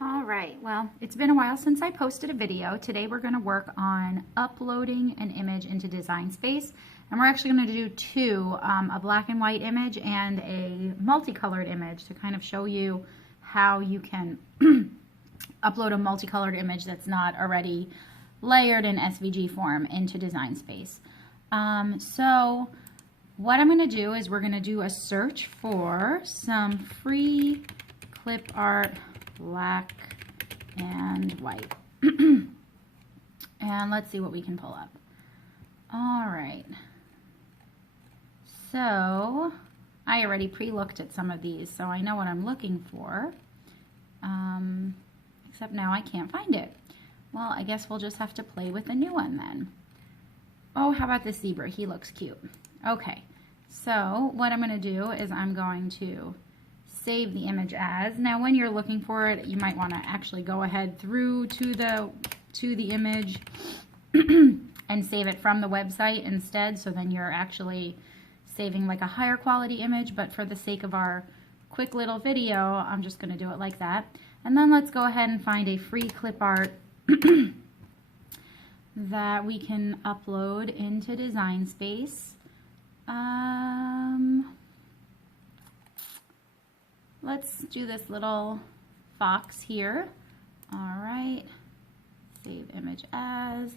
All right, well, it's been a while since I posted a video. Today we're going to work on uploading an image into Design Space, and we're actually going to do two, a black and white image and a multicolored image to kind of show you how you can upload a multicolored image that's not already layered in SVG form into Design Space. So what I'm going to do is we're going to do a search for some free clip art black and white. And let's see what we can pull up. All right. So I already pre-looked at some of these, so I know what I'm looking for. Except now I can't find it. Well, I guess we'll just have to play with a new one then. Oh, how about this zebra? He looks cute. Okay, so what I'm going to do is I'm going to save the image as. Now when you're looking for it, you might want to actually go ahead through to the image and save it from the website instead, so then you're actually saving like a higher quality image, but for the sake of our quick little video, I'm just going to do it like that. And then let's go ahead and find a free clip art that we can upload into Design Space. Let's do this little fox here. All right, save image as,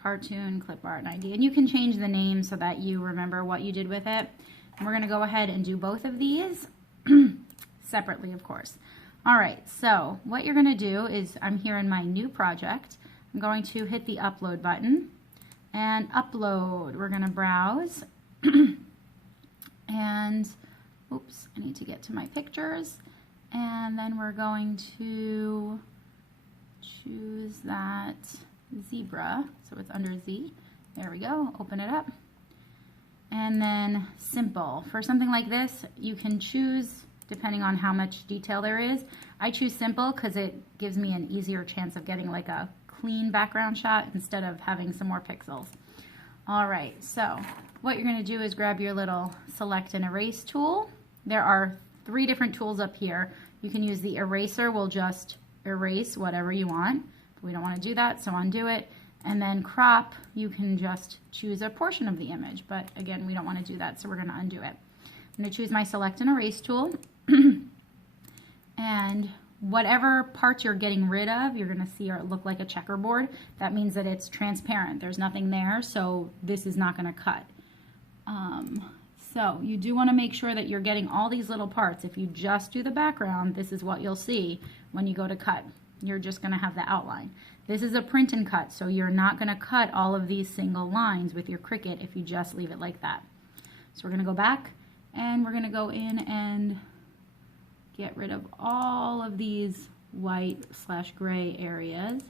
cartoon, clip art, and ID. And you can change the name so that you remember what you did with it. And we're gonna go ahead and do both of these separately, of course. All right, so what you're gonna do is, I'm here in my new project. I'm going to hit the upload button and upload. We're gonna browse and oops, I need to get to my pictures, and then we're going to choose that zebra, so it's under Z. There we go, open it up. And then simple. For something like this, you can choose depending on how much detail there is. I choose simple because it gives me an easier chance of getting like a clean background shot instead of having some more pixels. All right, so what you're gonna do is grab your little select and erase tool. There are 3 different tools up here. You can use the eraser, will just erase whatever you want. But we don't want to do that, so undo it. And then crop, you can just choose a portion of the image. But again, we don't want to do that, so we're going to undo it. I'm going to choose my select and erase tool. And whatever parts you're getting rid of, you're going to see or look like a checkerboard. That means that it's transparent. There's nothing there, so this is not going to cut. So you do want to make sure that you're getting all these little parts. If you just do the background, this is what you'll see when you go to cut. You're just going to have the outline. This is a print and cut, so you're not going to cut all of these single lines with your Cricut if you just leave it like that. So we're going to go back and we're going to go in and get rid of all of these white/gray areas.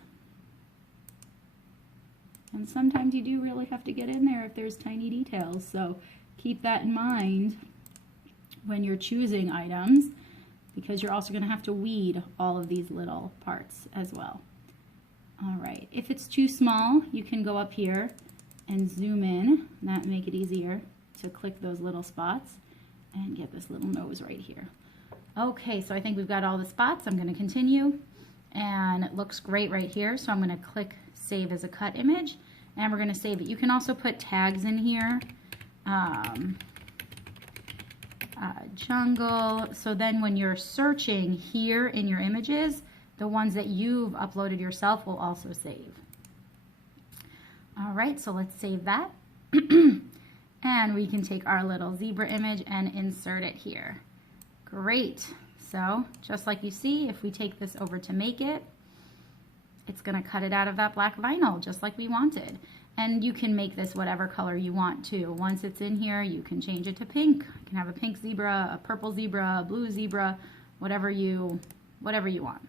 And sometimes you do really have to get in there if there's tiny details, so keep that in mind when you're choosing items, because you're also going to have to weed all of these little parts as well. All right, if it's too small, you can go up here and zoom in. That will make it easier to click those little spots and get this little nose right here. Okay, so I think we've got all the spots. I'm going to continue, and it looks great right here, so I'm going to click Save as a Cut Image, and we're going to save it. You can also put tags in here. Jungle, so then when you're searching here in your images, the ones that you've uploaded yourself will also save. All right, so let's save that. And we can take our little zebra image and insert it here. Great. So just like you see, if we take this over to make it, it's going to cut it out of that black vinyl just like we wanted. And you can make this whatever color you want to. Once it's in here, you can change it to pink. You can have a pink zebra, a purple zebra, a blue zebra, whatever you want.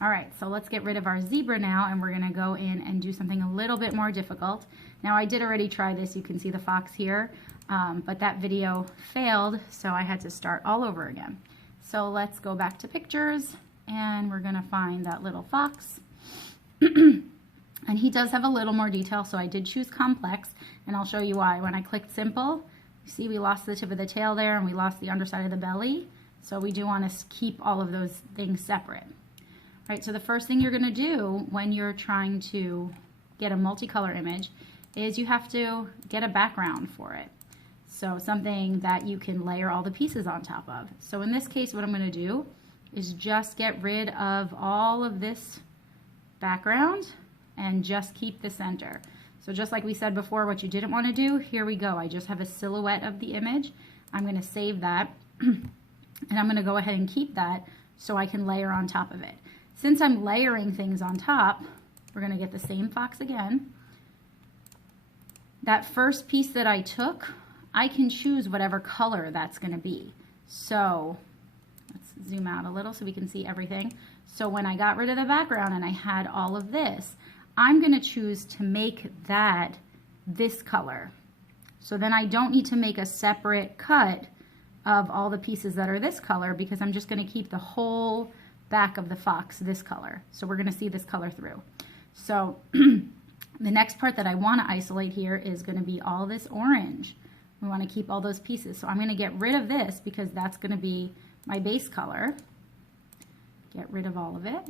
All right, so let's get rid of our zebra now, and we're gonna go in and do something a little bit more difficult. Now I did already try this. You can see the fox here, but that video failed, so I had to start all over again. So let's go back to pictures, and we're gonna find that little fox. And he does have a little more detail, so I did choose complex, and I'll show you why. When I clicked simple, you see we lost the tip of the tail there, and we lost the underside of the belly, so we do want to keep all of those things separate. right, so the first thing you're going to do when you're trying to get a multicolor image is you have to get a background for it. So something that you can layer all the pieces on top of. So in this case, what I'm going to do is just get rid of all of this background and just keep the center. So just like we said before, what you didn't want to do, here we go. I just have a silhouette of the image. I'm going to save that and I'm going to go ahead and keep that so I can layer on top of it. Since I'm layering things on top, we're going to get the same fox again. That first piece that I took, I can choose whatever color that's going to be. So let's zoom out a little so we can see everything. So when I got rid of the background and I had all of this, I'm going to choose to make that this color. So then I don't need to make a separate cut of all the pieces that are this color because I'm just going to keep the whole back of the fox this color. So we're going to see this color through. So the next part that I want to isolate here is going to be all this orange. We want to keep all those pieces. So I'm going to get rid of this because that's going to be my base color. Get rid of all of it.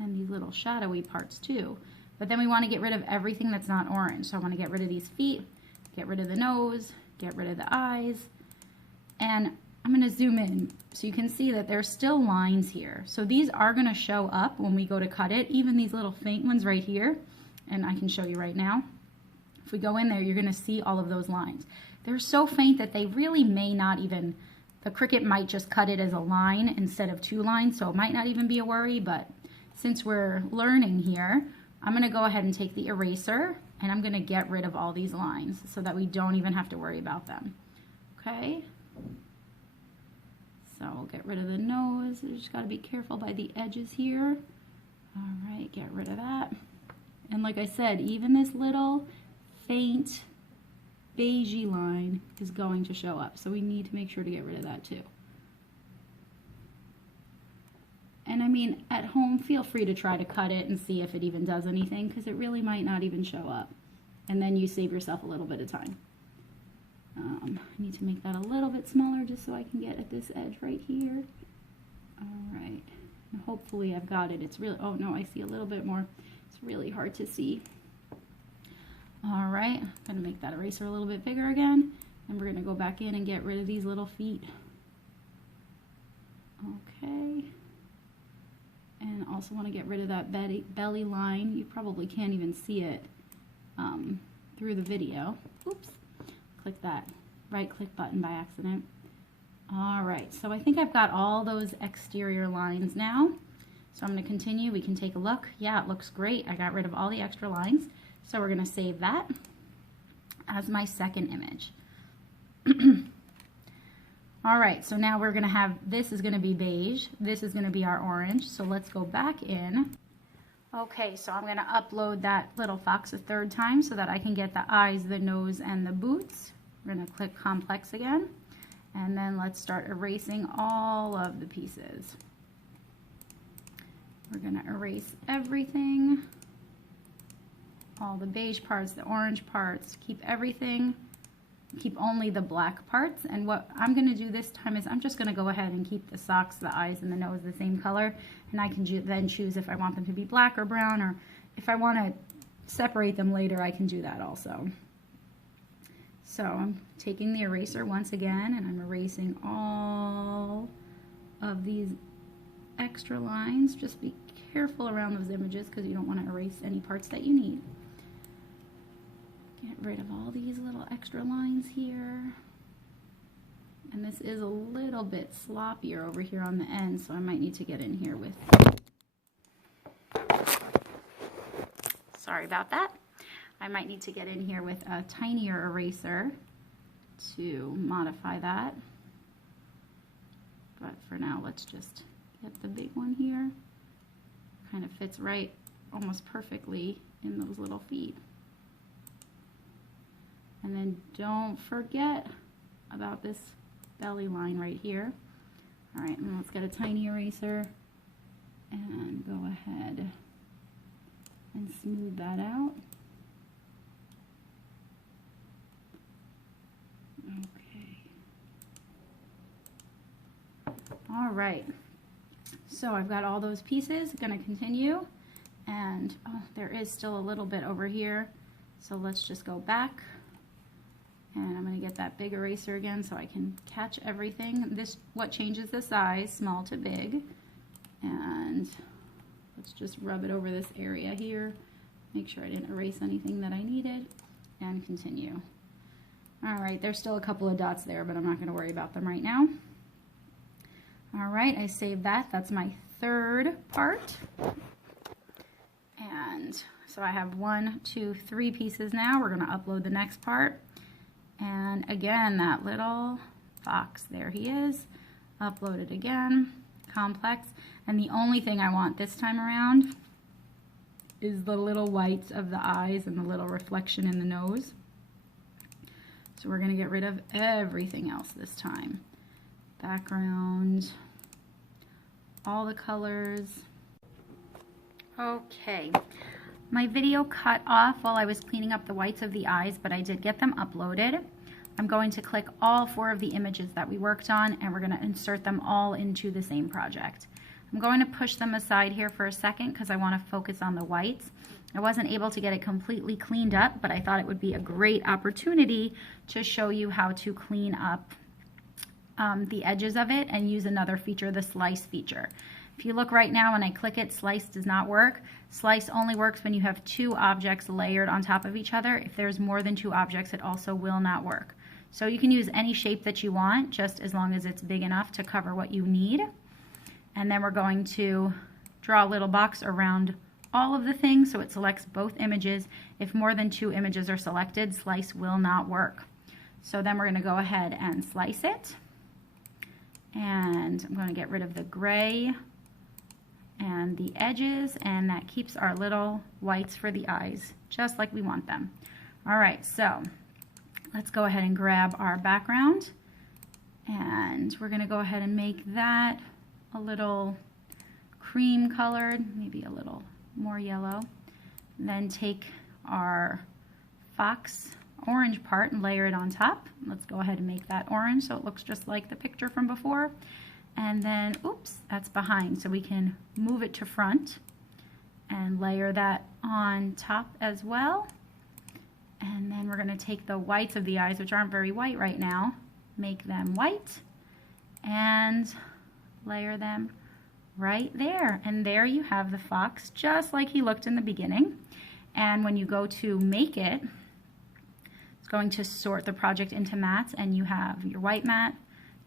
And these little shadowy parts too. But then we want to get rid of everything that's not orange. So I want to get rid of these feet, get rid of the nose, get rid of the eyes. And I'm going to zoom in so you can see that there's still lines here. So these are going to show up when we go to cut it, even these little faint ones right here. And I can show you right now. If we go in there, you're going to see all of those lines. They're so faint that they really may not even, the Cricut might just cut it as a line instead of two lines, so it might not even be a worry, but since we're learning here, I'm going to go ahead and take the eraser and I'm going to get rid of all these lines so that we don't even have to worry about them. Okay? So we'll get rid of the nose. You just got to be careful by the edges here. All right, get rid of that. And like I said, even this little faint beigey line is going to show up. So we need to make sure to get rid of that too. And I mean, at home, feel free to try to cut it and see if it even does anything because it really might not even show up. And then you save yourself a little bit of time. I need to make that a little bit smaller just so I can get at this edge right here. All right. And hopefully I've got it. It's really, oh no, I see a little bit more. It's really hard to see. All right, I'm going to make that eraser a little bit bigger again. And we're going to go back in and get rid of these little feet. Okay. And also want to get rid of that belly line. You probably can't even see it through the video. Oops. Click that right click button by accident. All right, so I think I've got all those exterior lines now. So I'm going to continue. We can take a look. Yeah, it looks great. I got rid of all the extra lines. So we're going to save that as my second image. All right, so now we're going to have, this is going to be beige. This is going to be our orange. So let's go back in. Okay, so I'm going to upload that little fox a third time so that I can get the eyes, the nose, and the boots. We're going to click complex again. And then let's start erasing all of the pieces. We're going to erase everything. All the beige parts, the orange parts, keep everything. Keep only the black parts. And what I'm going to do this time is I'm just going to go ahead and keep the socks, the eyes, and the nose the same color. And I can then choose if I want them to be black or brown, or if I want to separate them later, I can do that also. So I'm taking the eraser once again and I'm erasing all of these extra lines. Just be careful around those images because you don't want to erase any parts that you need. Get rid of all these little extra lines here. And this is a little bit sloppier over here on the end, so I might need to get in here with... Sorry about that. I might need to get in here with a tinier eraser to modify that. But for now, let's just get the big one here. Kind of fits right almost perfectly in those little feet. And then don't forget about this belly line right here. All right, and let's get a tiny eraser and go ahead and smooth that out. Okay. All right. So I've got all those pieces, gonna continue, and oh, there is still a little bit over here. So let's just go back, and I'm gonna get that big eraser again so I can catch everything. This what changes the size, small to big, and let's just rub it over this area here. Make sure I didn't erase anything that I needed, and continue. All right, there's still a couple of dots there, but I'm not gonna worry about them right now. All right, I saved that. That's my third part. And so I have 1, 2, 3 pieces now. We're gonna upload the next part. And again, that little fox, there he is. Upload it again, complex. And the only thing I want this time around is the little whites of the eyes and the little reflection in the nose. So we're gonna get rid of everything else this time. Background, all the colors. Okay, my video cut off while I was cleaning up the whites of the eyes, but I did get them uploaded. I'm going to click all 4 of the images that we worked on, and we're going to insert them all into the same project. I'm going to push them aside here for a second because I want to focus on the whites. I wasn't able to get it completely cleaned up, but I thought it would be a great opportunity to show you how to clean up the edges of it and use another feature, the slice feature. If you look right now when I click it, slice does not work. Slice only works when you have 2 objects layered on top of each other. If there's more than 2 objects, it also will not work. So you can use any shape that you want, just as long as it's big enough to cover what you need. And then we're going to draw a little box around all of the things so it selects both images. If more than 2 images are selected, slice will not work. So then we're going to go ahead and slice it. And I'm going to get rid of the gray and the edges, and that keeps our little whites for the eyes just like we want them. All right, so let's go ahead and grab our background, and we're going to go ahead and make that a little cream colored, maybe a little more yellow. Then take our fox orange part and layer it on top. Let's go ahead and make that orange so it looks just like the picture from before. And then, oops, that's behind, so we can move it to front and layer that on top as well. And then we're going to take the whites of the eyes, which aren't very white right now, make them white, and layer them right there. And there you have the fox, just like he looked in the beginning. And when you go to make it, it's going to sort the project into mats, and you have your white mat,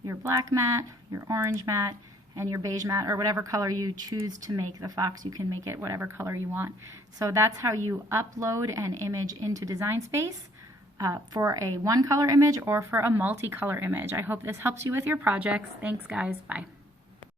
your black mat, your orange mat, and your beige mat, or whatever color you choose to make the fox. You can make it whatever color you want. So that's how you upload an image into Design Space for a 1-color image or for a multicolor image. I hope this helps you with your projects. Thanks, guys. Bye.